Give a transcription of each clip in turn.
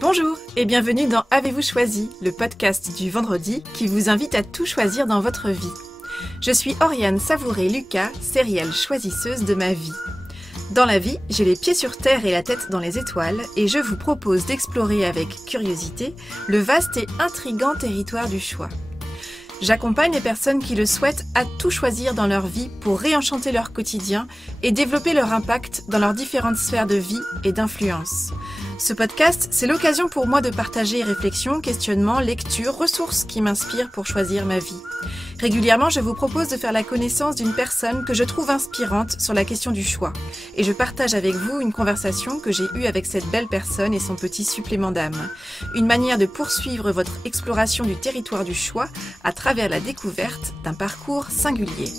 Bonjour et bienvenue dans Avez-vous choisi, le podcast du vendredi qui vous invite à tout choisir dans votre vie. Je suis Oriane Savouré-Lucas, sérielle choisisseuse de ma vie. Dans la vie, j'ai les pieds sur terre et la tête dans les étoiles et je vous propose d'explorer avec curiosité le vaste et intrigant territoire du choix. J'accompagne les personnes qui le souhaitent à tout choisir dans leur vie pour réenchanter leur quotidien et développer leur impact dans leurs différentes sphères de vie et d'influence. Ce podcast, c'est l'occasion pour moi de partager réflexions, questionnements, lectures, ressources qui m'inspirent pour choisir ma vie. Régulièrement, je vous propose de faire la connaissance d'une personne que je trouve inspirante sur la question du choix. Et je partage avec vous une conversation que j'ai eue avec cette belle personne et son petit supplément d'âme. Une manière de poursuivre votre exploration du territoire du choix à travers la découverte d'un parcours singulier.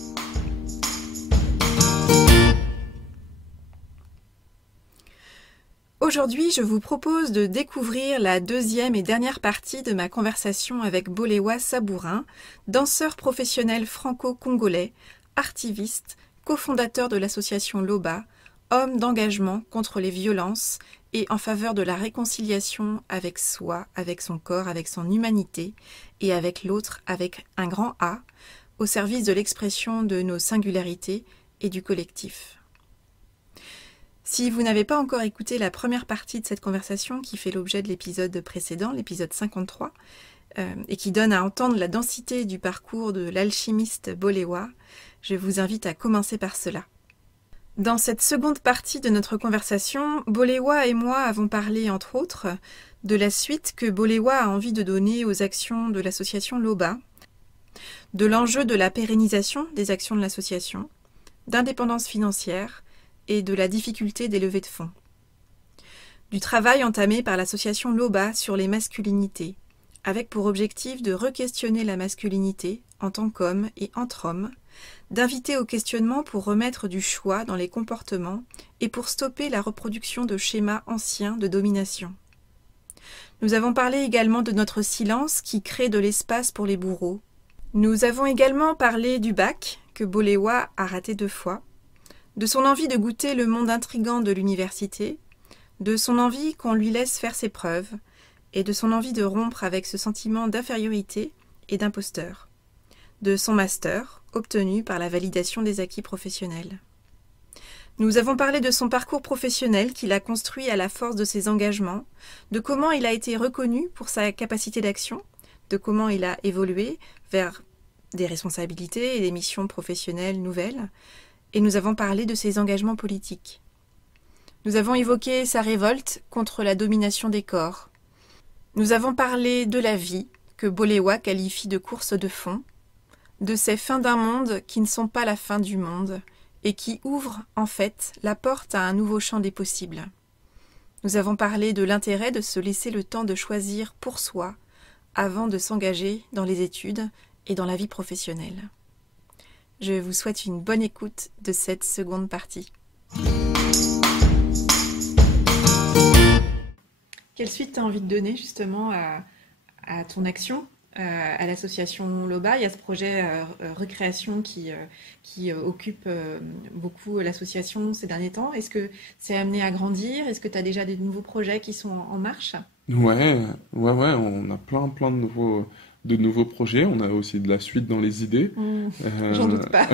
Aujourd'hui, je vous propose de découvrir la deuxième et dernière partie de ma conversation avec Bolewa Sabourin, danseur professionnel franco-congolais, artiviste, cofondateur de l'association LOBA, homme d'engagement contre les violences et en faveur de la réconciliation avec soi, avec son corps, avec son humanité et avec l'autre avec un grand A, au service de l'expression de nos singularités et du collectif. Si vous n'avez pas encore écouté la première partie de cette conversation qui fait l'objet de l'épisode précédent, l'épisode 53, et qui donne à entendre la densité du parcours de l'alchimiste Bolewa, je vous invite à commencer par cela. Dans cette seconde partie de notre conversation, Bolewa et moi avons parlé, entre autres, de la suite que Bolewa a envie de donner aux actions de l'association LOBA, de l'enjeu de la pérennisation des actions de l'association, d'indépendance financière, et de la difficulté des levées de fonds. Du travail entamé par l'association LOBA sur les masculinités, avec pour objectif de re-questionner la masculinité en tant qu'homme et entre hommes, d'inviter au questionnement pour remettre du choix dans les comportements et pour stopper la reproduction de schémas anciens de domination. Nous avons parlé également de notre silence qui crée de l'espace pour les bourreaux. Nous avons également parlé du bac que Bolewa a raté 2 fois, de son envie de goûter le monde intrigant de l'université, de son envie qu'on lui laisse faire ses preuves, et de son envie de rompre avec ce sentiment d'infériorité et d'imposteur, de son master, obtenu par la validation des acquis professionnels. Nous avons parlé de son parcours professionnel qu'il a construit à la force de ses engagements, de comment il a été reconnu pour sa capacité d'action, de comment il a évolué vers des responsabilités et des missions professionnelles nouvelles, et nous avons parlé de ses engagements politiques. Nous avons évoqué sa révolte contre la domination des corps. Nous avons parlé de la vie, que Bolewa qualifie de course de fond, de ces fins d'un monde qui ne sont pas la fin du monde, et qui ouvrent, en fait, la porte à un nouveau champ des possibles. Nous avons parlé de l'intérêt de se laisser le temps de choisir pour soi, avant de s'engager dans les études et dans la vie professionnelle. Je vous souhaite une bonne écoute de cette seconde partie. Quelle suite tu as envie de donner justement à ton action, à l'association LOBA? Il y a ce projet recréation qui occupe beaucoup l'association ces derniers temps. Est-ce que c'est amené à grandir? Est-ce que tu as déjà des nouveaux projets qui sont en marche? Ouais, on a plein de nouveaux projets. On a aussi de la suite dans les idées. J'en doute pas.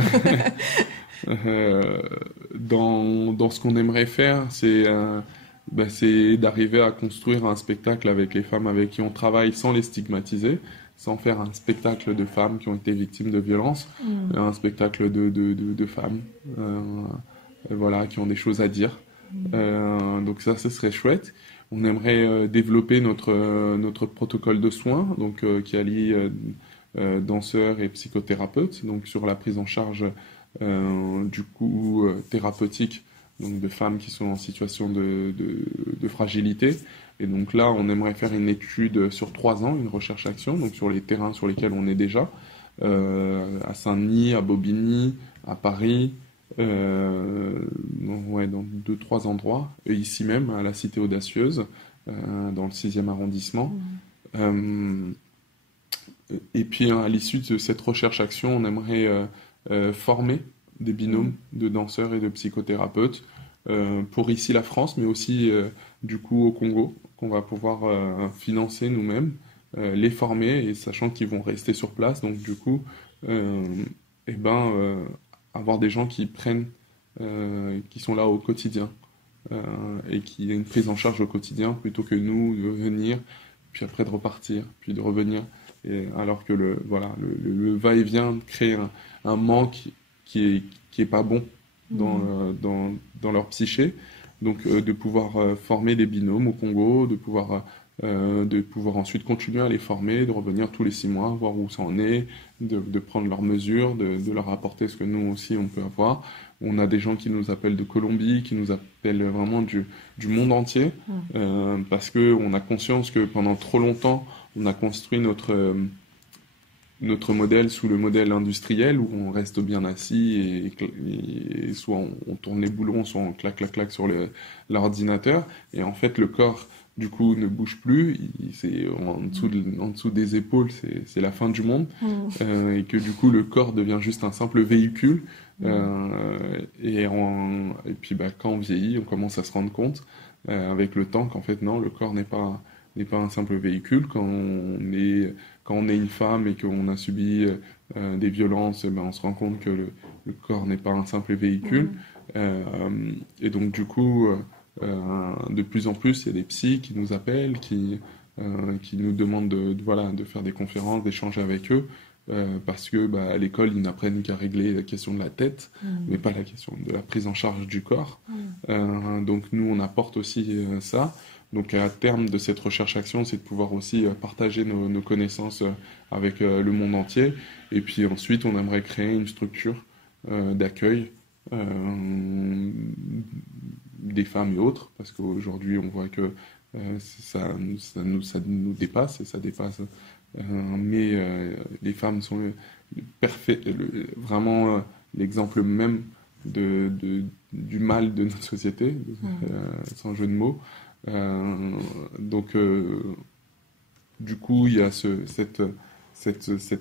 Dans ce qu'on aimerait faire, c'est d'arriver à construire un spectacle avec les femmes avec qui on travaille sans les stigmatiser, sans faire un spectacle de femmes qui ont été victimes de violences, un spectacle de femmes voilà, qui ont des choses à dire. Donc ça serait chouette. On aimerait développer notre protocole de soins, donc qui allie danseurs et psychothérapeutes, donc sur la prise en charge du coup thérapeutique, donc de femmes qui sont en situation de fragilité. Et donc là, on aimerait faire une étude sur 3 ans, une recherche-action, donc sur les terrains sur lesquels on est déjà, à Saint-Denis, à Bobigny, à Paris. Dans 2-3 endroits, et ici même à la Cité Audacieuse, dans le 6e arrondissement. Et puis à l'issue de cette recherche-action, on aimerait former des binômes de danseurs et de psychothérapeutes pour ici la France, mais aussi du coup au Congo, qu'on va pouvoir financer nous-mêmes, les former, et sachant qu'ils vont rester sur place, donc du coup, euh, eh ben, avoir des gens qui sont là au quotidien, et qui aient une prise en charge au quotidien, plutôt que nous de venir, puis après de repartir, puis de revenir. Et alors que voilà, le va-et-vient crée un manque qui est pas bon dans leur psyché. Donc de pouvoir former des binômes au Congo, de pouvoir ensuite continuer à les former, de revenir tous les 6 mois, voir où ça en est, de prendre leurs mesures, de leur apporter ce que nous aussi on peut avoir. On a des gens qui nous appellent de Colombie, qui nous appellent vraiment du monde entier, parce que on a conscience que pendant trop longtemps, on a construit notre modèle sous le modèle industriel, où on reste bien assis, et soit on tourne les boulons, soit on claque, claque, claque sur l'ordinateur. Et en fait, le corps, du coup, ne bouge plus. C'est en dessous des épaules, c'est la fin du monde. Et que du coup, le corps devient juste un simple véhicule. Et puis, quand on vieillit, on commence à se rendre compte, avec le temps, qu'en fait, non, le corps n'est pas un simple véhicule. Quand on est une femme et qu'on a subi des violences, on se rend compte que le corps n'est pas un simple véhicule. Et donc, du coup, de plus en plus, il y a des psys qui nous appellent, qui nous demandent de faire des conférences, d'échanger avec eux, parce que à l'école, ils n'apprennent qu'à régler la question de la tête, mais pas la question de la prise en charge du corps. Donc, nous, on apporte aussi ça. Donc à terme de cette recherche-action, c'est de pouvoir aussi partager nos connaissances avec le monde entier. Et puis ensuite, on aimerait créer une structure d'accueil des femmes et autres, parce qu'aujourd'hui, on voit que ça nous dépasse, et ça dépasse. Mais les femmes sont vraiment l'exemple même du mal de notre société, sans jeu de mots. Donc, du coup, il y a cette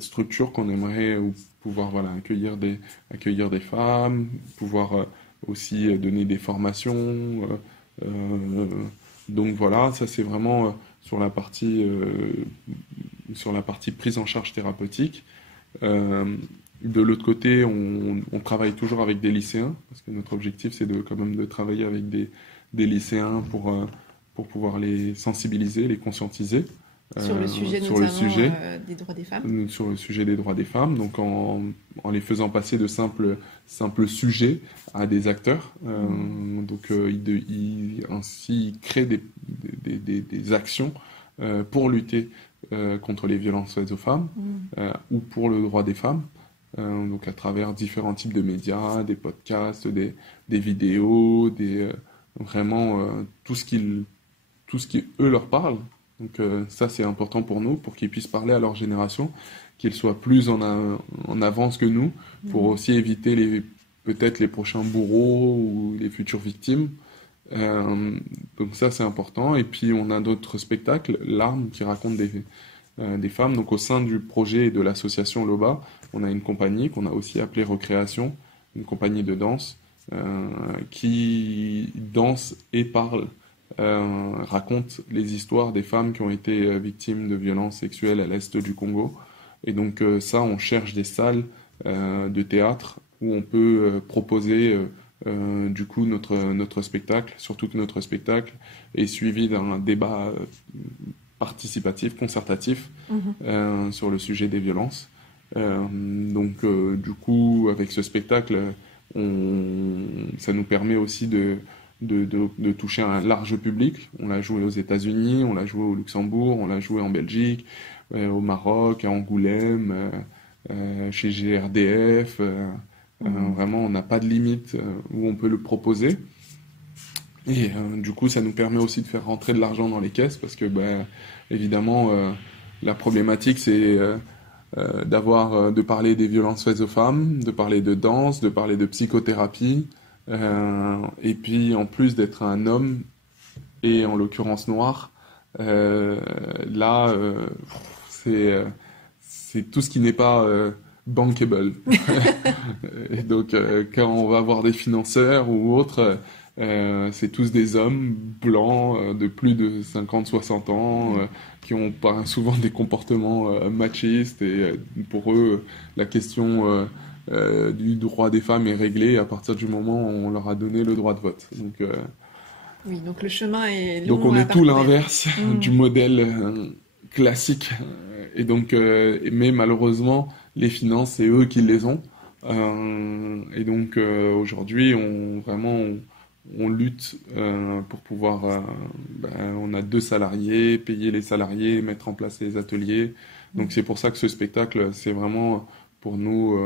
structure qu'on aimerait pouvoir accueillir des femmes, pouvoir aussi donner des formations. Donc voilà, ça c'est vraiment sur la partie prise en charge thérapeutique. De l'autre côté, on travaille toujours avec des lycéens, parce que notre objectif c'est quand même de travailler avec des lycéens pour pouvoir les sensibiliser, les conscientiser. Sur le sujet notamment des droits des femmes. Sur le sujet des droits des femmes, donc en les faisant passer de simples sujets à des acteurs. Donc ainsi ils créent des actions pour lutter contre les violences faites aux femmes, ou pour le droit des femmes. Donc à travers différents types de médias, des podcasts, des vidéos, vraiment tout ce qui eux leur parle. Donc ça c'est important pour nous, pour qu'ils puissent parler à leur génération, qu'ils soient plus en avance que nous, pour aussi éviter peut-être les prochains bourreaux ou les futures victimes. Donc ça c'est important. Et puis on a d'autres spectacles, Larmes, qui racontent des femmes. Donc au sein du projet de l'association LOBA, on a une compagnie qu'on a aussi appelée Recréation, une compagnie de danse qui danse et parle, raconte les histoires des femmes qui ont été victimes de violences sexuelles à l'est du Congo. Et donc ça, on cherche des salles de théâtre où on peut proposer du coup notre spectacle, surtout que notre spectacle est suivi d'un débat participatif, concertatif sur le sujet des violences. Donc du coup, avec ce spectacle, ça nous permet aussi de toucher un large public. On l'a joué aux États-Unis, on l'a joué au Luxembourg, on l'a joué en Belgique, au Maroc, à Angoulême, chez GRDF. Vraiment, on n'a pas de limite où on peut le proposer. Et du coup, ça nous permet aussi de faire rentrer de l'argent dans les caisses, parce que évidemment, la problématique, c'est de parler des violences faites aux femmes, de parler de danse, de parler de psychothérapie, et puis en plus d'être un homme, et en l'occurrence noir, là, c'est tout ce qui n'est pas bankable. Et donc, quand on va voir des financeurs ou autres, C'est tous des hommes blancs de plus de 50-60 ans qui ont souvent des comportements machistes et pour eux, la question du droit des femmes est réglée à partir du moment où on leur a donné le droit de vote. Oui, donc le chemin est Donc long on à est tout parcourir. l'inverse du modèle classique. Et donc, mais malheureusement, les finances, c'est eux qui les ont. Et donc aujourd'hui, on lutte pour pouvoir. On a 2 salariés, payer les salariés, mettre en place les ateliers. Donc c'est pour ça que ce spectacle, c'est vraiment pour nous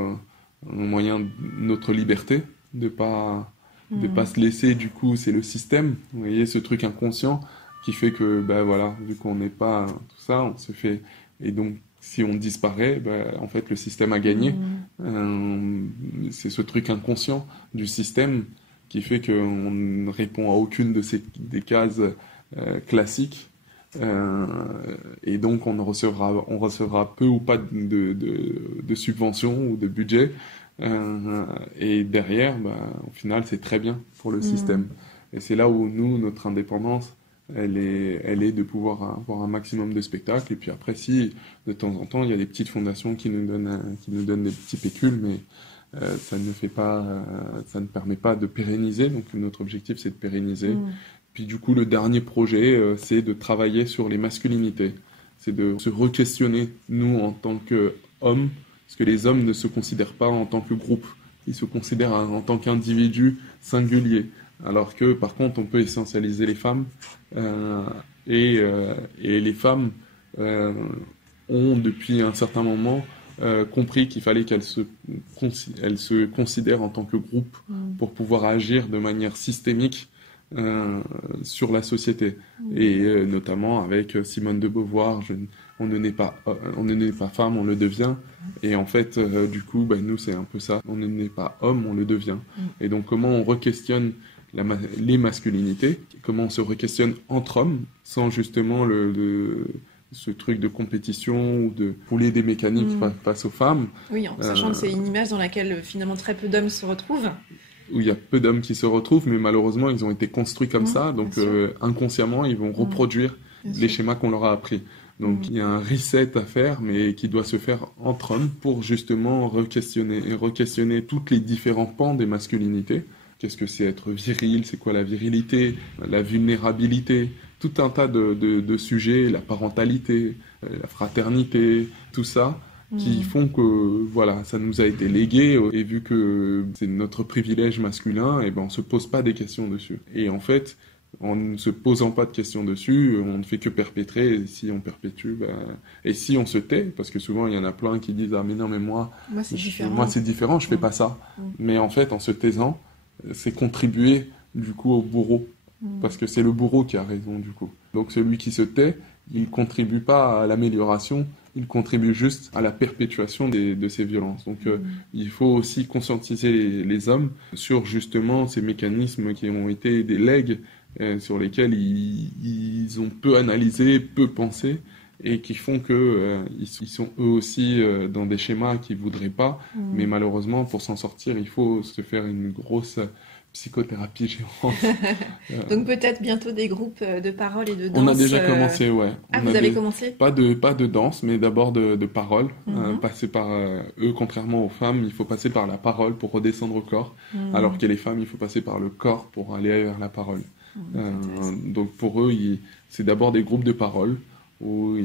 un moyen de notre liberté, de pas se laisser. Du coup, c'est le système. Vous voyez, ce truc inconscient qui fait que, voilà, du coup, on n'est pas tout ça, on se fait. Et donc, si on disparaît, en fait, le système a gagné. C'est ce truc inconscient du système qui fait qu'on ne répond à aucune des cases classiques. Et donc, on recevra peu ou pas de subventions ou de budget. Et derrière, au final, c'est très bien pour le système. Et c'est là où nous, notre indépendance, elle est de pouvoir avoir un maximum de spectacles. Et puis après, si de temps en temps, il y a des petites fondations qui nous donnent des petits pécules, mais ça ne permet pas de pérenniser. Donc notre objectif, c'est de pérenniser. Puis du coup, le dernier projet, c'est de travailler sur les masculinités. C'est de se re-questionner, nous, en tant qu'hommes, parce que les hommes ne se considèrent pas en tant que groupe. Ils se considèrent en tant qu'individus singuliers. Alors que, par contre, on peut essentialiser les femmes. Et les femmes ont, depuis un certain moment, compris qu'il fallait qu'elles se considèrent en tant que groupe pour pouvoir agir de manière systémique sur la société. Et notamment avec Simone de Beauvoir, on ne naît pas femme, on le devient. Et en fait, du coup, nous, c'est un peu ça. On ne naît pas homme, on le devient. Et donc, comment on re-questionne les masculinités, comment on se re-questionne entre hommes, sans justement ce truc de compétition ou de pouler des mécaniques face aux femmes. Oui, en sachant que c'est une image dans laquelle finalement très peu d'hommes se retrouvent. Où il y a peu d'hommes qui se retrouvent, mais malheureusement, ils ont été construits comme ça, donc inconsciemment, ils vont reproduire les schémas qu'on leur a appris. Donc il y a un reset à faire, mais qui doit se faire entre hommes pour justement re-questionner toutes les différents pans des masculinités. Qu'est-ce que c'est être viril? C'est quoi la virilité? La vulnérabilité? Tout un tas de sujets, la parentalité, la fraternité, tout ça, qui font que voilà, ça nous a été légué, et vu que c'est notre privilège masculin, et on se pose pas des questions dessus. Et en fait, en ne se posant pas de questions dessus, on ne fait que perpétrer. Et si on perpétue, et si on se tait, parce que souvent il y en a plein qui disent ah mais non mais moi c'est différent, je fais pas ça. Mais en fait, en se taisant, c'est contribuer du coup au bourreau, parce que c'est le bourreau qui a raison du coup. Donc celui qui se tait, il contribue pas à l'amélioration, il contribue juste à la perpétuation de ces violences. Donc il faut aussi conscientiser les hommes sur justement ces mécanismes qui ont été des legs sur lesquels ils ont peu analysé, peu pensé, et qui font que ils sont eux aussi dans des schémas qu'ils voudraient pas, mais malheureusement pour s'en sortir il faut se faire une grosse psychothérapie géante. Donc peut-être bientôt des groupes de parole et de danse. On a déjà commencé, ouais. Vous avez commencé? Pas de danse, mais d'abord de parole. Passer par eux, contrairement aux femmes, il faut passer par la parole pour redescendre au corps, alors que les femmes, il faut passer par le corps pour aller vers la parole. Donc pour eux, c'est d'abord des groupes de parole.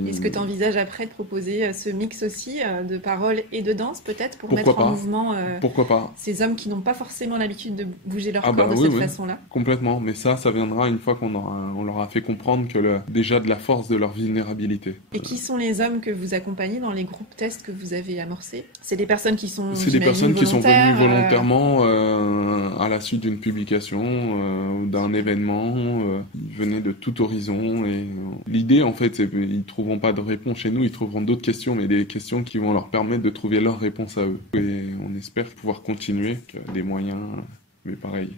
Est-ce que tu envisages après de proposer ce mix aussi de parole et de danse peut-être pour mettre en mouvement Pourquoi pas ces hommes qui n'ont pas forcément l'habitude de bouger leur corps de cette façon-là? Complètement, mais ça viendra une fois on leur a fait comprendre que déjà de la force de leur vulnérabilité. Et qui sont les hommes que vous accompagnez dans les groupes tests que vous avez amorcés? C'est des personnes qui sont C'est des personnes qui sont venues volontairement à la suite d'une publication ou d'un événement. Ils venaient de tout horizon et l'idée en fait c'est ils trouveront pas de réponse chez nous, ils trouveront d'autres questions, mais des questions qui vont leur permettre de trouver leur réponse à eux. Et on espère pouvoir continuer, que les moyens, mais pareil,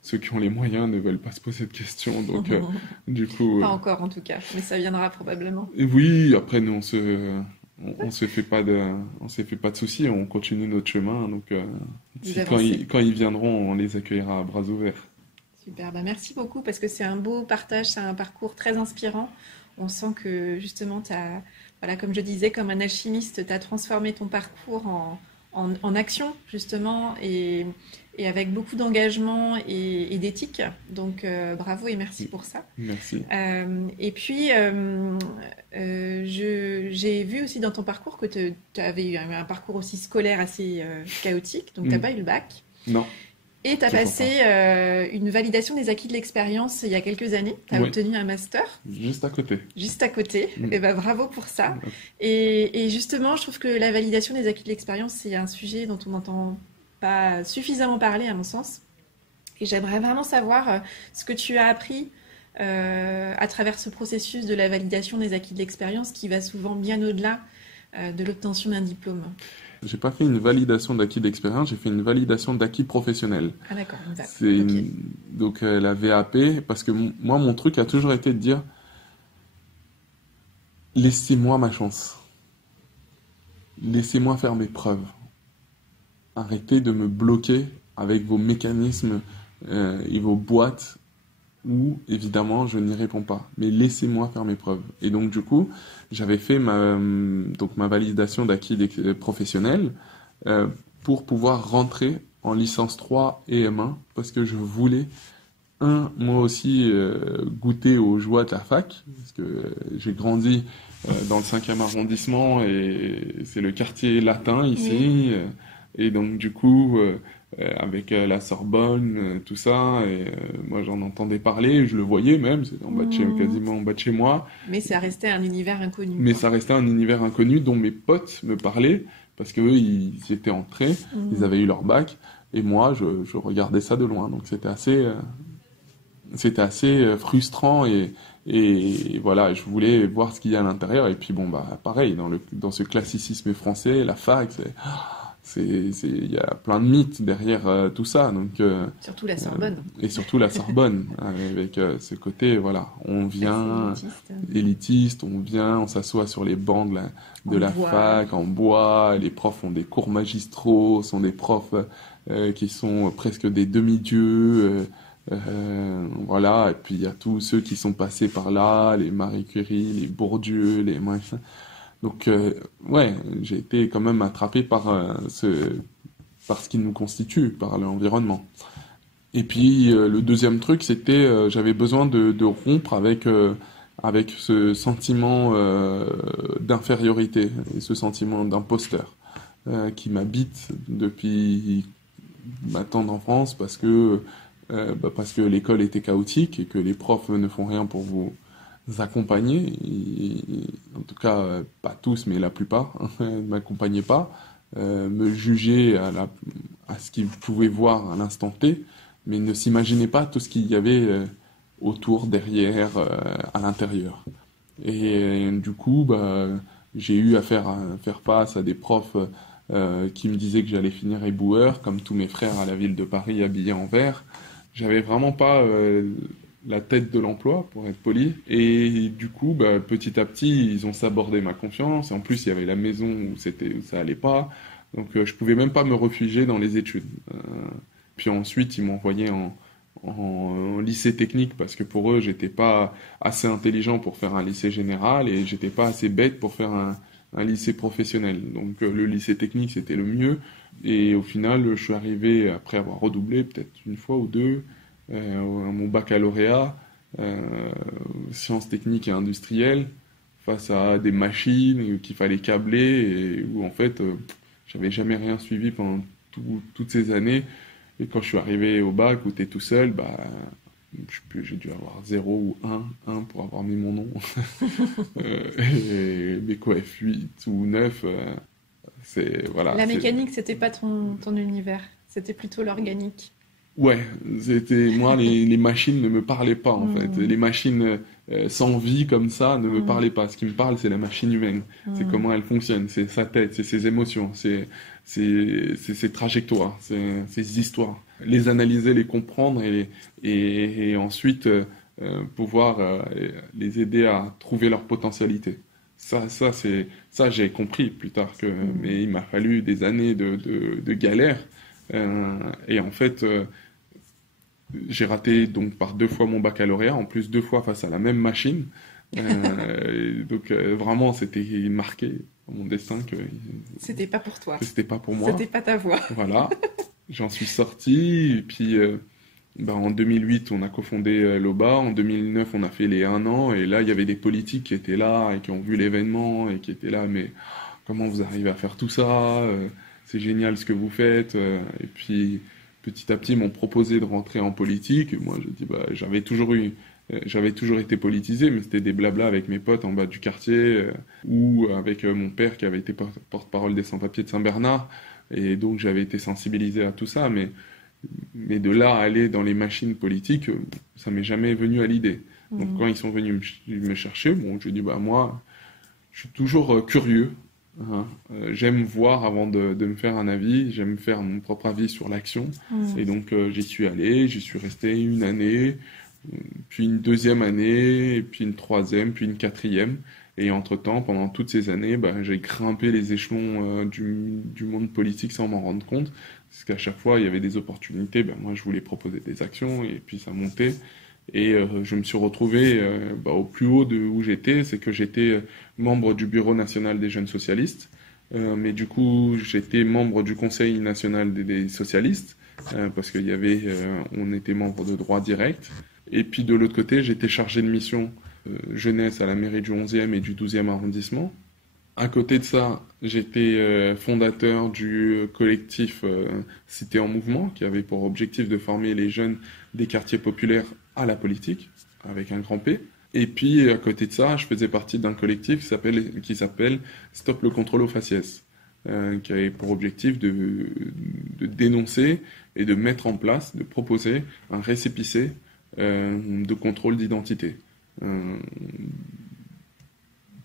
ceux qui ont les moyens ne veulent pas se poser de questions, donc du coup... Pas encore en tout cas, mais ça viendra probablement. Oui, après nous on se fait pas de soucis, on continue notre chemin, donc quand ils viendront, on les accueillera à bras ouverts. Super, bah merci beaucoup parce que c'est un beau partage, c'est un parcours très inspirant. On sent que justement, voilà, comme je disais, comme un alchimiste, tu as transformé ton parcours en action, justement, et avec beaucoup d'engagement et d'éthique. Donc, bravo et merci pour ça. Merci. Et puis, j'ai vu aussi dans ton parcours que tu avais eu un parcours aussi scolaire assez chaotique, donc tu n'as pas eu le bac. Non, Et tu as toujours pas. passé une validation des acquis de l'expérience il y a quelques années. Tu as Oui, obtenu un master juste à côté. juste à côté. Mm. Et ben bravo pour ça. Et justement, je trouve que la validation des acquis de l'expérience, c'est un sujet dont on n'entend pas suffisamment parler, à mon sens. Et j'aimerais vraiment savoir ce que tu as appris à travers ce processus de la validation des acquis de l'expérience qui va souvent bien au-delà de l'obtention d'un diplôme. J'ai pas fait une validation d'acquis d'expérience, j'ai fait une validation d'acquis professionnel. Ah d'accord, une VAP. C'est Ok. donc la VAP, parce que moi, mon truc a toujours été de dire, laissez-moi ma chance, laissez-moi faire mes preuves, arrêtez de me bloquer avec vos mécanismes et vos boîtes où, évidemment, je n'y réponds pas. Mais laissez-moi faire mes preuves. Et donc, du coup, j'avais fait ma validation d'acquis professionnel euh, pour pouvoir rentrer en licence 3 et M1 parce que je voulais, moi aussi, goûter aux joies de la fac, parce que j'ai grandi dans le 5e arrondissement et c'est le quartier latin Oui. ici. Et donc, du coup, avec la Sorbonne, tout ça, et moi j'en entendais parler, je le voyais même, c'était Hmm. quasiment en bas de chez moi, Mais ça restait un univers inconnu, mais quoi. ça restait un univers inconnu dont mes potes me parlaient, parce qu'eux, ils y étaient entrés, ils Mhm. avaient eu leur bac, et moi, je regardais ça de loin, donc c'était assez frustrant et voilà, je voulais voir ce qu'il y a à l'intérieur. Et puis bon, bah pareil, dans ce classicisme français, la fac, il y a plein de mythes derrière tout ça. Donc, Surtout la euh, Sorbonne, et surtout la Sorbonne, avec ce côté, voilà, on assez vient élitiste, élitiste, on s'assoit sur les bancs de en la bois. fac en bois, les profs ont des cours magistraux, sont des profs qui sont presque des demi-dieux. Voilà, et puis il y a tous ceux qui sont passés par là, les Marie Curie, les Bourdieu, les machins. Donc, ouais, j'ai été quand même attrapé par ce qui nous constitue, par l'environnement. Et puis, le deuxième truc, c'était, j'avais besoin de rompre avec ce sentiment d'infériorité et ce sentiment d'imposteur qui m'habite depuis ma tendre enfance parce que l'école était chaotique et que les profs ne font rien pour vous accompagner. En tout cas, pas tous, mais la plupart ne m'accompagnaient pas, me jugeaient à ce qu'ils pouvaient voir à l'instant T, mais ne s'imaginaient pas tout ce qu'il y avait autour, derrière, à l'intérieur. Et du coup, bah, j'ai eu à faire face à des profs qui me disaient que j'allais finir éboueur, comme tous mes frères à la ville de Paris habillés en vert. J'avais vraiment pas la tête de l'emploi, pour être poli. Et du coup, bah, petit à petit, ils ont sabordé ma confiance. Et en plus, il y avait la maison où ça allait pas. Donc, je pouvais même pas me réfugier dans les études. Puis ensuite, ils m'ont envoyé en lycée technique parce que pour eux, j'étais pas assez intelligent pour faire un lycée général et j'étais pas assez bête pour faire un lycée professionnel. Donc, le lycée technique, c'était le mieux. Et au final, je suis arrivé, après avoir redoublé peut-être une fois ou deux, à mon baccalauréat, sciences techniques et industrielles, face à des machines qu'il fallait câbler et où en fait, j'avais jamais rien suivi pendant toutes ces années. Et quand je suis arrivé au bac où t'es tout seul, bah, je sais plus, j'ai dû avoir 0 ou un pour avoir mis mon nom. Mais quoi, F8 ou 9, voilà, La mécanique, c'était pas ton univers, c'était plutôt l'organique. Ouais, moi les machines ne me parlaient pas en fait. Hmm. Les machines sans vie comme ça ne me Hmm. parlaient pas. Ce qui me parle, c'est la machine humaine. C'est Hmm. comment elle fonctionne, c'est sa tête, c'est ses émotions, c'est ses trajectoires, c'est ses histoires. Les analyser, les comprendre et ensuite pouvoir les aider à trouver leur potentialité. Ça j'ai compris plus tard Hmm. mais il m'a fallu des années de galère. Et en fait, J'ai raté donc par 2 fois mon baccalauréat, en plus 2 fois face à la même machine. Donc vraiment, c'était marqué dans mon destin C'était pas pour toi. que c'était pas pour moi. C'était pas ta voie. Voilà, j'en suis sorti. Et puis en 2008, on a cofondé l'OBA. En 2009, on a fait les 1 an. Et là, il y avait des politiques qui étaient là et qui ont vu l'événement et qui étaient là. Mais comment vous arrivez à faire tout ça? C'est génial ce que vous faites. Et puis petit à petit, ils m'ont proposé de rentrer en politique. Et moi, je dis, j'avais toujours été politisé, mais c'était des blablas avec mes potes en bas du quartier ou avec mon père qui avait été porte-parole des sans-papiers de Saint-Bernard. Et donc, j'avais été sensibilisé à tout ça. Mais de là à aller dans les machines politiques, ça m'est jamais venu à l'idée. Donc, quand ils sont venus me chercher, bon, je dis, moi, je suis toujours curieux. Hein. J'aime voir avant de me faire un avis, j'aime faire mon propre avis sur l'action. Et donc j'y suis allé, j'y suis resté 1 année, puis une 2e année, et puis une 3e, puis une 4e. Et entre-temps, pendant toutes ces années, j'ai grimpé les échelons du monde politique sans m'en rendre compte. Parce qu'à chaque fois, il y avait des opportunités, moi je voulais proposer des actions, et puis ça montait. Et je me suis retrouvé au plus haut de où j'étais, c'est que j'étais membre du Bureau national des jeunes socialistes, mais du coup j'étais membre du Conseil national des socialistes, parce qu'il y avait, on était membre de droit direct. Et puis de l'autre côté, j'étais chargé de mission jeunesse à la mairie du 11e et du 12e arrondissement. À côté de ça, j'étais fondateur du collectif Cité en Mouvement, qui avait pour objectif de former les jeunes des quartiers populaires à la politique, avec un grand P. Et puis, à côté de ça, je faisais partie d'un collectif qui s'appelle Stop le contrôle aux faciès, qui avait pour objectif de dénoncer et de mettre en place, de proposer un récépissé de contrôle d'identité.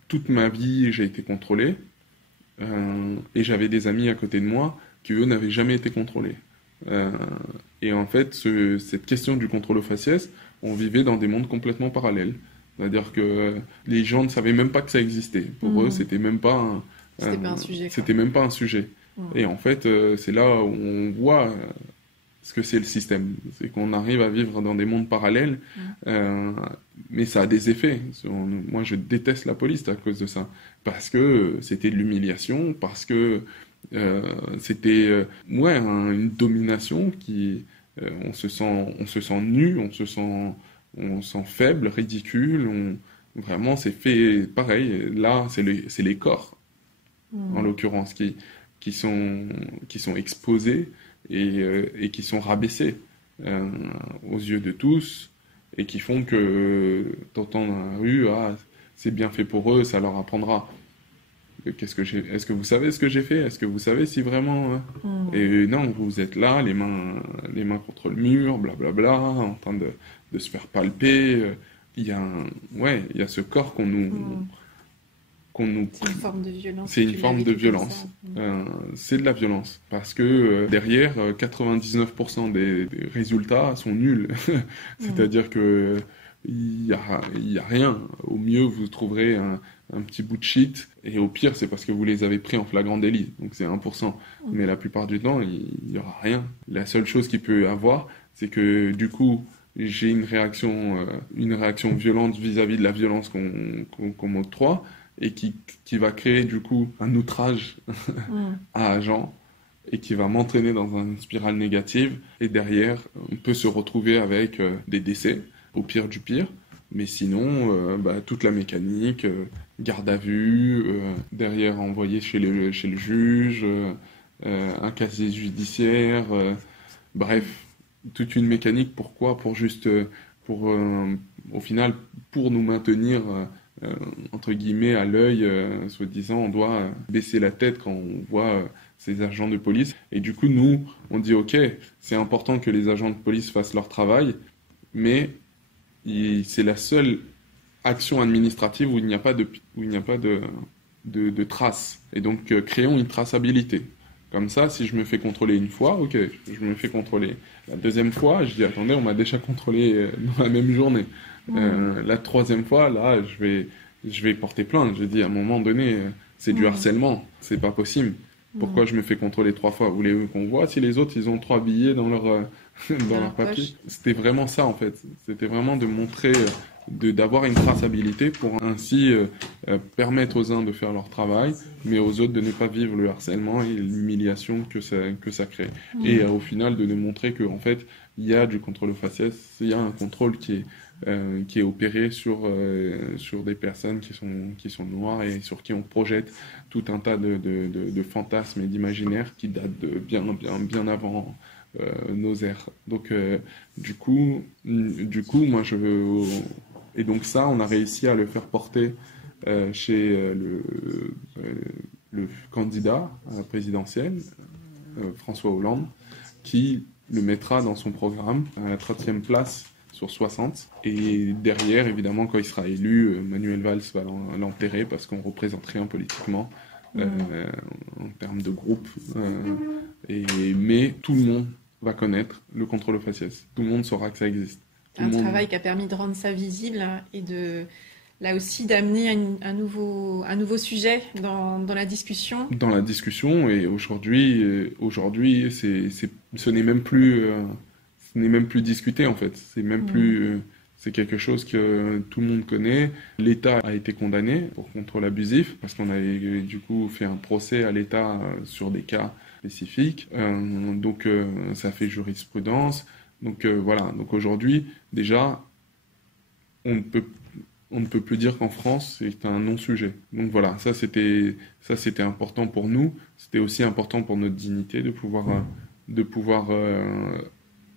Toute ma vie, j'ai été contrôlé, et j'avais des amis à côté de moi qui, eux, n'avaient jamais été contrôlés. Et en fait, cette question du contrôle aux faciès, on vivait dans des mondes complètement parallèles. C'est-à-dire que les gens ne savaient même pas que ça existait. Pour eux, c'était même pas pas un sujet. C'était même pas un sujet. Et en fait, c'est là où on voit ce que c'est le système. C'est qu'on arrive à vivre dans des mondes parallèles, mais ça a des effets. Moi, je déteste la police à cause de ça. Parce que c'était de l'humiliation, parce que c'était une domination qui... on se sent nu, on se sent faible, ridicule. Vraiment, c'est fait pareil. Là, c'est les corps, en l'occurrence, qui sont exposés et qui sont rabaissés aux yeux de tous et qui font que t'entends dans la rue, c'est bien fait pour eux, ça leur apprendra. Est-ce que vous savez ce que j'ai fait? Est-ce que vous savez si vraiment... Et non, vous êtes là, les mains contre le mur, blablabla, en train de se faire palper. Il y a ce corps qu'on nous... C'est une forme de violence. C'est une forme de violence. C'est de la violence. Parce que derrière, 99% des résultats sont nuls. C'est-à-dire que il y a rien. Au mieux, vous trouverez un petit bout de shit. Et au pire, c'est parce que vous les avez pris en flagrant délit. Donc c'est 1%. Mais la plupart du temps, il n'y aura rien. La seule chose qu'il peut y avoir, c'est que du coup, j'ai une réaction violente vis-à-vis de la violence qu'on m'octroie. Et qui va créer du coup un outrage à agent et qui va m'entraîner dans une spirale négative. Et derrière, on peut se retrouver avec des décès, au pire du pire. Mais sinon, toute la mécanique, garde à vue, derrière envoyé chez le juge, un casier judiciaire, bref, toute une mécanique. Pourquoi? Au final, pour nous maintenir... entre guillemets, à l'œil, soi-disant, on doit baisser la tête quand on voit ces agents de police. Et du coup, nous, on dit, ok, c'est important que les agents de police fassent leur travail, mais c'est la seule action administrative où il n'y a pas de traces. Et donc, créons une traçabilité. Comme ça, si je me fais contrôler une fois, ok, je me fais contrôler. La deuxième fois, je dis, attendez, on m'a déjà contrôlé dans la même journée. La troisième fois, là, je vais porter plainte. Je dis, à un moment donné, c'est du harcèlement. C'est pas possible. Pourquoi je me fais contrôler 3 fois? Vous voulez qu'on voit si les autres, ils ont 3 billets dans dans leur papier. C'était vraiment ça en fait. C'était vraiment de montrer, d'avoir une traçabilité pour ainsi permettre aux uns de faire leur travail, mais aux autres de ne pas vivre le harcèlement et l'humiliation que ça crée. Et au final de nous montrer qu'en fait il y a du contrôle aux faciès, il y a un contrôle qui est opéré sur des personnes qui sont noires et sur qui on projette tout un tas de fantasmes et d'imaginaires qui datent de bien avant nos ères. Donc, du coup, moi, et donc ça, on a réussi à le faire porter chez le candidat présidentiel, François Hollande, qui le mettra dans son programme à la 30e place sur 60. Et derrière, évidemment, quand il sera élu, Manuel Valls va l'enterrer parce qu'on représente rien politiquement en termes de groupe. Mais tout le monde va connaître le contrôle aux faciès. Tout le monde saura que ça existe. Travail qui a permis de rendre ça visible et là aussi d'amener un nouveau sujet dans la discussion. Dans la discussion, et aujourd'hui ce n'est même plus discuté en fait. C'est même plus, c'est quelque chose que tout le monde connaît. L'État a été condamné pour contrôle abusif parce qu'on avait du coup fait un procès à l'État sur des cas spécifiques. Donc ça fait jurisprudence. Donc voilà. Donc aujourd'hui, déjà, on ne peut plus dire qu'en France, c'est un non-sujet. Donc voilà, ça c'était important pour nous. C'était aussi important pour notre dignité de pouvoir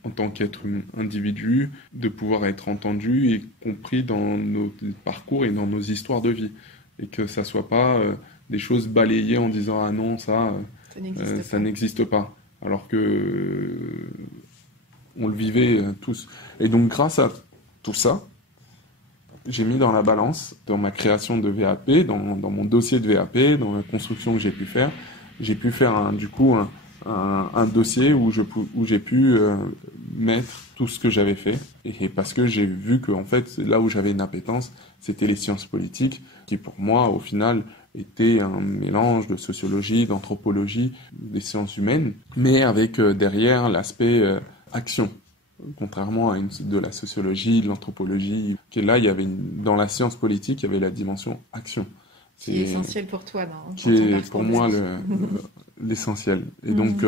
en tant qu'être individu, de pouvoir être entendu et compris dans nos parcours et dans nos histoires de vie. Et que ça soit pas des choses balayées en disant « Ah non, ça n'existe pas ». Alors que on le vivait tous. Et donc grâce à tout ça, j'ai mis dans la balance, dans ma création de VAP, dans mon dossier de VAP, dans la construction que j'ai pu faire un dossier où j'ai pu mettre tout ce que j'avais fait. Et parce que j'ai vu que en fait, là où j'avais une appétence, c'était les sciences politiques, qui pour moi, au final, était un mélange de sociologie, d'anthropologie, des sciences humaines, mais avec derrière l'aspect action. Contrairement à de la sociologie, de l'anthropologie, que là, dans la science politique, il y avait la dimension action. Qui est essentiel pour toi, qui est pour moi l'essentiel. Et donc,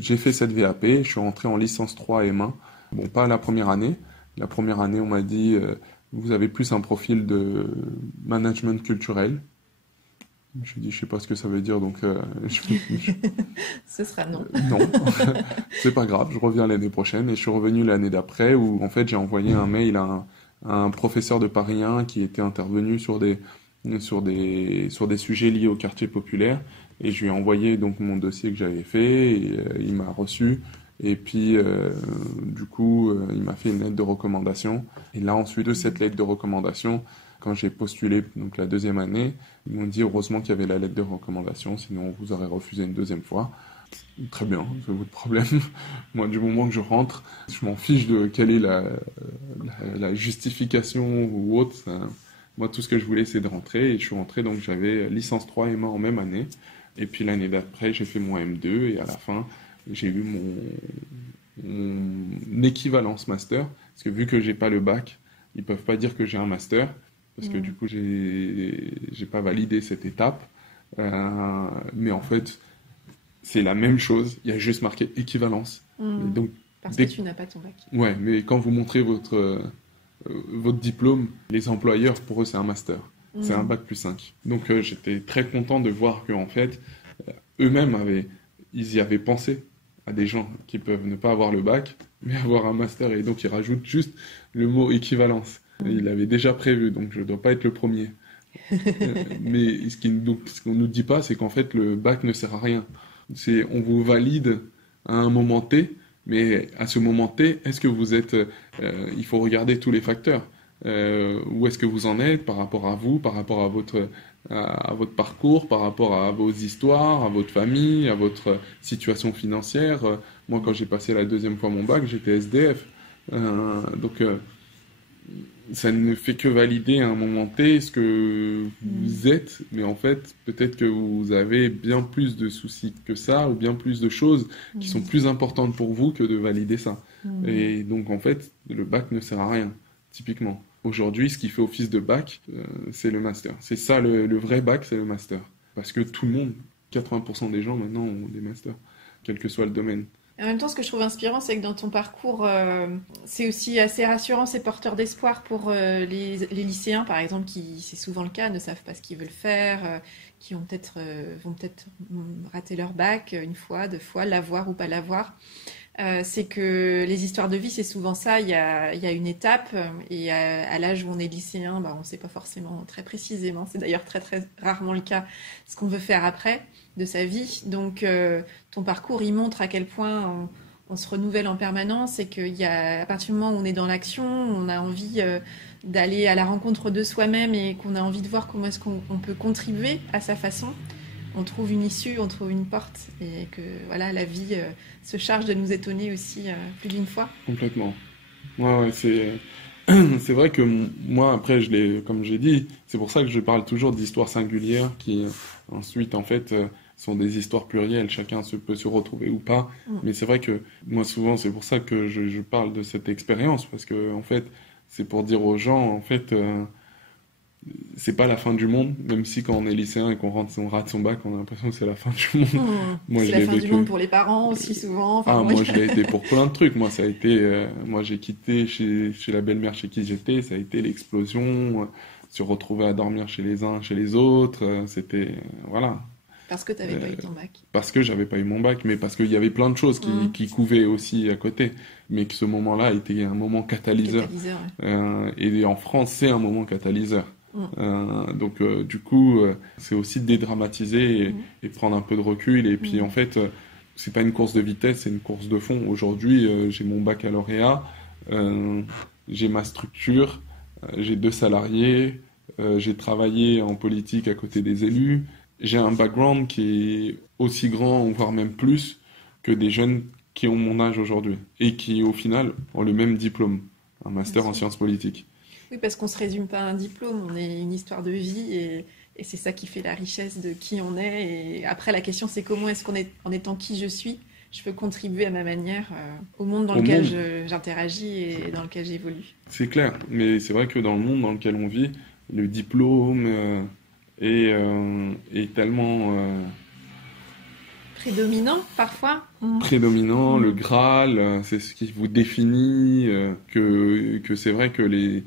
j'ai fait cette VAP, je suis rentré en licence 3 M1. Bon, pas la première année. La première année, on m'a dit, vous avez plus un profil de management culturel. Je lui ai dit, je sais pas ce que ça veut dire, donc ce sera non. Non, c'est pas grave, je reviens l'année prochaine. Et je suis revenu l'année d'après où, en fait, j'ai envoyé un mail à un professeur de Paris 1 qui était intervenu sur des sujets liés au quartier populaire. Et je lui ai envoyé donc mon dossier que j'avais fait, et il m'a reçu. Et puis, du coup, il m'a fait une lettre de recommandation. Et là, ensuite de cette lettre de recommandation, quand j'ai postulé donc la deuxième année, ils m'ont dit heureusement qu'il y avait la lettre de recommandation, sinon on vous aurait refusé une deuxième fois. Très bien, c'est votre problème. Moi, du moment que je rentre, je m'en fiche de quelle est la justification ou autre. Moi, tout ce que je voulais, c'est de rentrer. Et je suis rentré, donc j'avais licence 3 M1 en même année. Et puis l'année d'après, j'ai fait mon M2. Et à la fin, j'ai eu mon équivalence master. Parce que vu que j'ai pas le bac, ils peuvent pas dire que j'ai un master. Parce que du coup, j'ai pas validé cette étape. Mais en fait, c'est la même chose. Il y a juste marqué équivalence. Donc, parce que tu n'as pas ton bac. Ouais, mais quand vous montrez votre diplôme, les employeurs, pour eux, c'est un master. C'est un bac plus 5. Donc, j'étais très content de voir qu'en fait, eux-mêmes ils y avaient pensé à des gens qui peuvent ne pas avoir le bac, mais avoir un master. Et donc, ils rajoutent juste le mot équivalence. Ils l'avaient déjà prévu, donc je ne dois pas être le premier. Mais ce qu'on ne nous dit pas, c'est qu'en fait, le bac ne sert à rien. On vous valide à un moment T, mais à ce moment T, est-ce que vous êtes... il faut regarder tous les facteurs. Où est-ce que vous en êtes par rapport à vous, par rapport à votre parcours, par rapport à vos histoires, à votre famille, à votre situation financière. Moi, quand j'ai passé la deuxième fois mon bac, j'étais SDF. Donc, ça ne fait que valider à un moment T ce que Mm. vous êtes, mais en fait, peut-être que vous avez bien plus de soucis que ça, ou bien plus de choses qui sont Mm. plus importantes pour vous que de valider ça. Mm. Et donc, en fait, le bac ne sert à rien, typiquement. Aujourd'hui, ce qui fait office de bac, c'est le master. C'est ça, le vrai bac, c'est le master. Parce que tout le monde, 80% des gens maintenant ont des masters, quel que soit le domaine. Et en même temps, ce que je trouve inspirant, c'est que dans ton parcours, c'est aussi assez rassurant, c'est porteur d'espoir pour les lycéens, par exemple, qui, c'est souvent le cas, ne savent pas ce qu'ils veulent faire, qui vont peut-être rater leur bac une fois, deux fois, l'avoir ou pas l'avoir. C'est que les histoires de vie, c'est souvent ça. Il y a une étape, et à l'âge où on est lycéen, bah, on ne sait pas forcément très précisément. C'est d'ailleurs très très rarement le cas ce qu'on veut faire après de sa vie. Donc, ton parcours, il montre à quel point on se renouvelle en permanence et qu'il y a, à partir du moment où on est dans l'action, on a envie d'aller à la rencontre de soi-même et qu'on a envie de voir comment est-ce qu'on peut contribuer à sa façon. On trouve une issue, on trouve une porte et que voilà, la vie se charge de nous étonner aussi plus d'une fois. Complètement. Ouais, ouais, c'est vrai que moi, après, comme j'ai dit, c'est pour ça que je parle toujours d'histoires singulières qui, ensuite, en fait, sont des histoires plurielles. Chacun peut se retrouver ou pas. Mm. Mais c'est vrai que moi, souvent, c'est pour ça que je parle de cette expérience parce que, en fait, c'est pour dire aux gens, en fait, c'est pas la fin du monde, même si quand on est lycéen et on rate son bac, on a l'impression que c'est la fin du monde. Mm. Moi, C'est je la l'ai fin du vécu. monde pour les parents aussi souvent. Enfin, Ah, oui. moi, je l'ai été pour plein de trucs. Moi, ça a été, moi, j'ai quitté chez la belle-mère chez qui j'étais. Ça a été l'explosion. Se retrouver à dormir chez les uns, chez les autres. C'était, voilà. Parce que tu n'avais pas Euh, eu ton bac. Parce que j'avais pas eu mon bac, mais parce qu'il y avait plein de choses Mm. qui couvaient aussi à côté. Mais que ce moment-là était un moment catalyseur. Catalyseur, ouais. Et en France, c'est un moment catalyseur. Mm. Donc, du coup, c'est aussi dédramatiser Mm. et prendre un peu de recul. Et puis, Mm. en fait, c'est pas une course de vitesse, c'est une course de fond. Aujourd'hui, j'ai mon baccalauréat, euh, j'ai ma structure, j'ai 2 salariés, j'ai travaillé en politique à côté des élus. J'ai un background qui est aussi grand, voire même plus, que des jeunes qui ont mon âge aujourd'hui. Et qui, au final, ont le même diplôme, un Bien master en sûr. sciences politiques. Oui, parce qu'on se résume pas à un diplôme, on est une histoire de vie et c'est ça qui fait la richesse de qui on est. Et après, la question, c'est comment est-ce en étant qui je suis, je peux contribuer à ma manière au monde dans Au lequel monde, j'interagis et dans lequel j'évolue. c'est clair, mais c'est vrai que dans le monde dans lequel on vit, le diplôme est tellement Prédominant, parfois. Mm. prédominant, le Mm. Graal, c'est ce qui vous définit, que c'est vrai que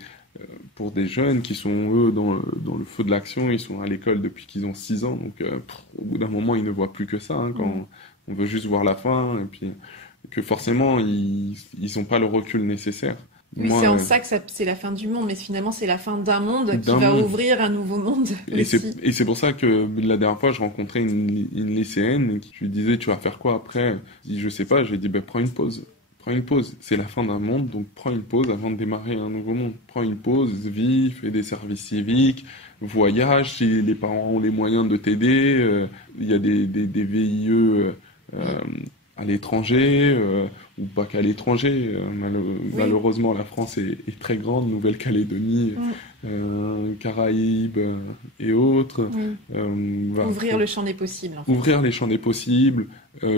pour des jeunes qui sont eux dans le feu de l'action, ils sont à l'école depuis qu'ils ont 6 ans, donc au bout d'un moment ils ne voient plus que ça, hein, Mm. quand on veut juste voir la fin, et puis que forcément ils n'ont pas le recul nécessaire. Oui, c'est Moi, en ça que c'est la fin du monde, mais finalement, c'est la fin d'un monde qui d'un va monde. ouvrir un nouveau monde Et aussi. c'est pour ça que la dernière fois, je rencontrais une lycéenne qui lui disait, tu vas faire quoi après? Je dis, je sais pas, je lui ai dit, ben, prends une pause. Prends une pause. C'est la fin d'un monde, donc prends une pause avant de démarrer un nouveau monde. Prends une pause, vis, fais des services civiques, voyage si les parents ont les moyens de t'aider. Il y a des VIE Mm. à l'étranger, ou pas qu'à l'étranger. Oui. Malheureusement, la France est très grande, Nouvelle-Calédonie, Mm. Caraïbes et autres. Oui. Voilà, Ouvrir le champ des possibles, en fait. ouvrir les champs des possibles,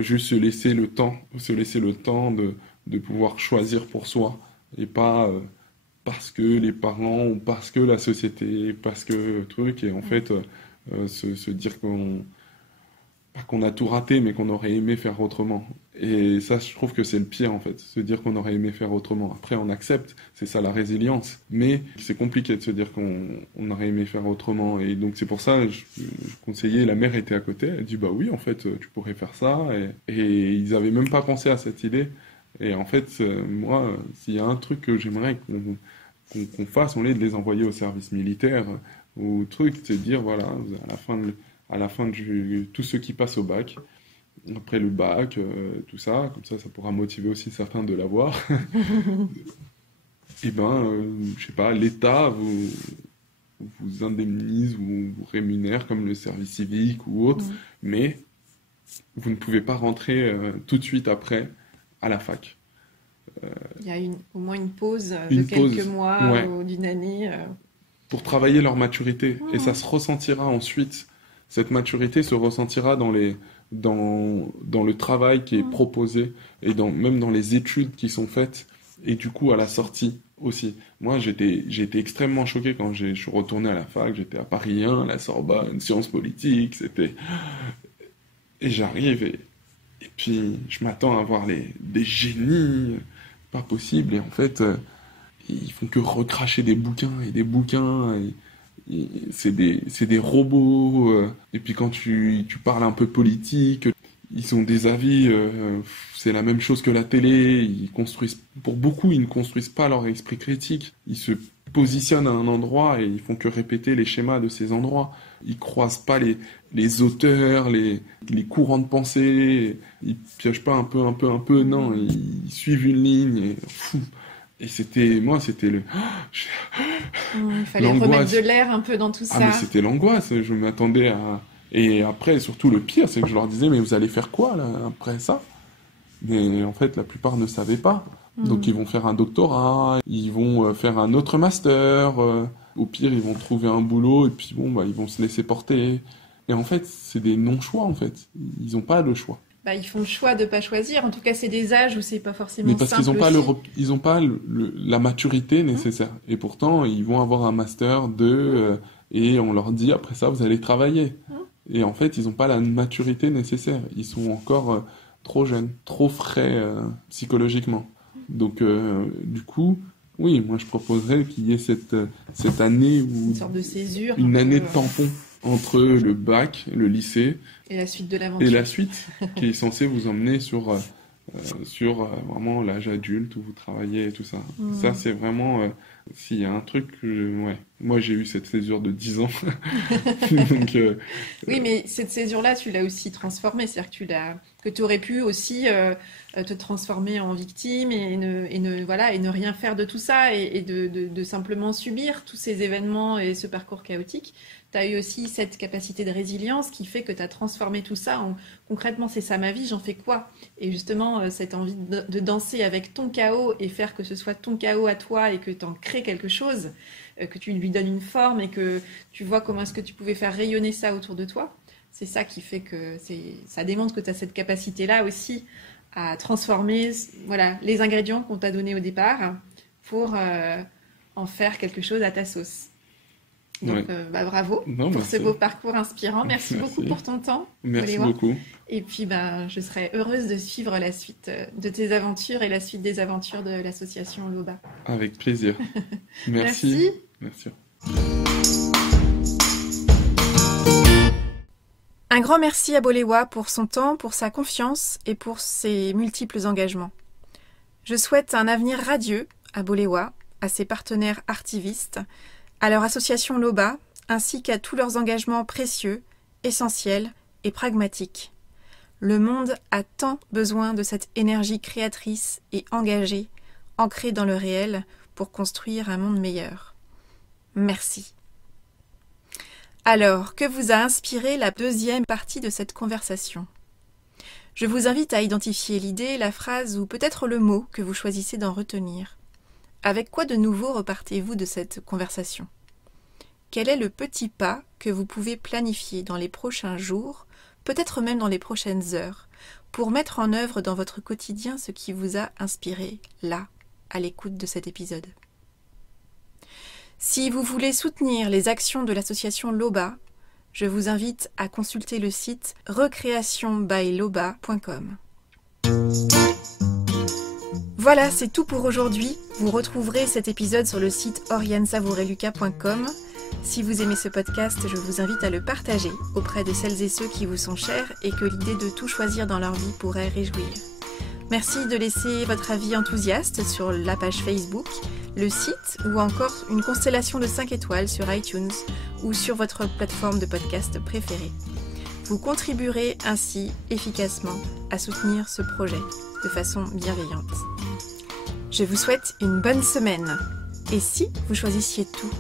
juste se laisser le temps de pouvoir choisir pour soi et pas parce que les parents ou parce que la société, parce que truc, et en Mm. fait se dire pas qu'on a tout raté, mais qu'on aurait aimé faire autrement. Et ça, je trouve que c'est le pire, en fait, se dire qu'on aurait aimé faire autrement. Après, on accepte, c'est ça la résilience. Mais c'est compliqué de se dire qu'on aurait aimé faire autrement. Et donc, c'est pour ça, je conseillais, la mère était à côté, elle dit, bah oui, en fait, tu pourrais faire ça. Et ils avaient même pas pensé à cette idée. Et en fait, moi, s'il y a un truc que j'aimerais qu'on fasse, on est de les envoyer au service militaire, ou truc, c'est de dire, voilà, à la fin du tous ceux qui passent au bac, après le bac, tout ça, comme ça pourra motiver aussi certains de l'avoir. Et ben, je sais pas, l'État vous indemnise ou vous rémunère comme le service civique ou autre, Mm. mais vous ne pouvez pas rentrer tout de suite après à la fac. Il y a au moins une pause de une quelques pause, mois ouais, ou d'une année. pour travailler leur maturité. Et Mmh. ça se ressentira ensuite. Cette maturité se ressentira dans le travail qui est Mmh. proposé et même dans les études qui sont faites et du coup à la sortie aussi. Moi, j'ai été extrêmement choqué quand je suis retourné à la fac. J'étais à Paris 1, à la Sorbonne, sciences politiques. Et j'arrive et puis je m'attends à voir des génies, pas possible. Et en fait, ils font que recracher des bouquins et des bouquins. C'est des robots. Et puis quand tu parles un peu politique, ils ont des avis. C'est la même chose que la télé. Pour beaucoup, ils ne construisent pas leur esprit critique. Ils se positionnent à un endroit et ils font que répéter les schémas de ces endroits. Ils croisent pas les auteurs, les courants de pensée. Ils piochent pas un peu. Non, ils suivent une ligne et fou. Et c'était Il fallait remettre l'angoisse. de l'air un peu dans tout Ah, mais ça. c'était l'angoisse. Je m'attendais à. Et après, surtout le pire, c'est que je leur disais, mais vous allez faire quoi là, après ça? Mais en fait, la plupart ne savaient pas. Donc, ils vont faire un doctorat, ils vont faire un autre master. Au pire, ils vont trouver un boulot et puis bon, bah, ils vont se laisser porter. Et en fait, c'est des non-choix en fait. Ils n'ont pas le choix. Bah, ils font le choix de pas choisir. En tout cas, c'est des âges où c'est pas forcément Mais parce qu'ils simple n'ont pas, aussi. ils ont pas la maturité nécessaire. Et pourtant, ils vont avoir un master 2 et on leur dit après ça, vous allez travailler. Et en fait, ils n'ont pas la maturité nécessaire. Ils sont encore trop jeunes, trop frais psychologiquement. Donc, du coup, oui, moi je proposerais qu'il y ait cette année Une où sorte de césure. une un année peu, de tampon entre le bac, le lycée et la suite de et l'aventure. la suite, qui est censée vous emmener sur vraiment l'âge adulte où vous travaillez et tout ça. Ça, c'est vraiment... s'il y a un truc ouais. Moi, j'ai eu cette césure de 10 ans. Donc, Oui, mais cette césure-là, tu l'as aussi transformée. C'est-à-dire que tu aurais pu aussi te transformer en victime voilà, et ne rien faire de tout ça et de simplement subir tous ces événements et ce parcours chaotique. Tu as eu aussi cette capacité de résilience qui fait que tu as transformé tout ça en concrètement, c'est ça ma vie, j'en fais quoi? Et justement, cette envie de danser avec ton chaos et faire que ce soit ton chaos à toi et que tu en crées quelque chose, que tu lui donnes une forme et que tu vois comment est-ce que tu pouvais faire rayonner ça autour de toi. C'est ça qui fait que ça démontre que tu as cette capacité-là aussi à transformer voilà, les ingrédients qu'on t'a donnés au départ pour en faire quelque chose à ta sauce. Donc, ouais. Bravo Non, pour merci. ce beau parcours inspirant. Merci beaucoup pour ton temps. Merci Boléwa. beaucoup. Et puis, je serais heureuse de suivre la suite de tes aventures et la suite des aventures de l'association Loba. Avec plaisir. Merci. Merci. Un grand merci à Boléwa pour son temps, pour sa confiance et pour ses multiples engagements. Je souhaite un avenir radieux à Boléwa, à ses partenaires artivistes, à leur association Loba, ainsi qu'à tous leurs engagements précieux, essentiels et pragmatiques. Le monde a tant besoin de cette énergie créatrice et engagée, ancrée dans le réel, pour construire un monde meilleur. Merci. Alors, que vous a inspiré la deuxième partie de cette conversation ? Je vous invite à identifier l'idée, la phrase ou peut-être le mot que vous choisissez d'en retenir. Avec quoi de nouveau repartez-vous de cette conversation ? Quel est le petit pas que vous pouvez planifier dans les prochains jours, peut-être même dans les prochaines heures, pour mettre en œuvre dans votre quotidien ce qui vous a inspiré, là, à l'écoute de cet épisode ? Si vous voulez soutenir les actions de l'association Loba, je vous invite à consulter le site recreationbyloba.com. Voilà, c'est tout pour aujourd'hui. Vous retrouverez cet épisode sur le site oriansavoureluca.com. Si vous aimez ce podcast, je vous invite à le partager auprès de celles et ceux qui vous sont chers et que l'idée de tout choisir dans leur vie pourrait réjouir. Merci de laisser votre avis enthousiaste sur la page Facebook, le site ou encore une constellation de 5 étoiles sur iTunes ou sur votre plateforme de podcast préférée. Vous contribuerez ainsi efficacement à soutenir ce projet de façon bienveillante. Je vous souhaite une bonne semaine. Et si vous choisissiez tout ?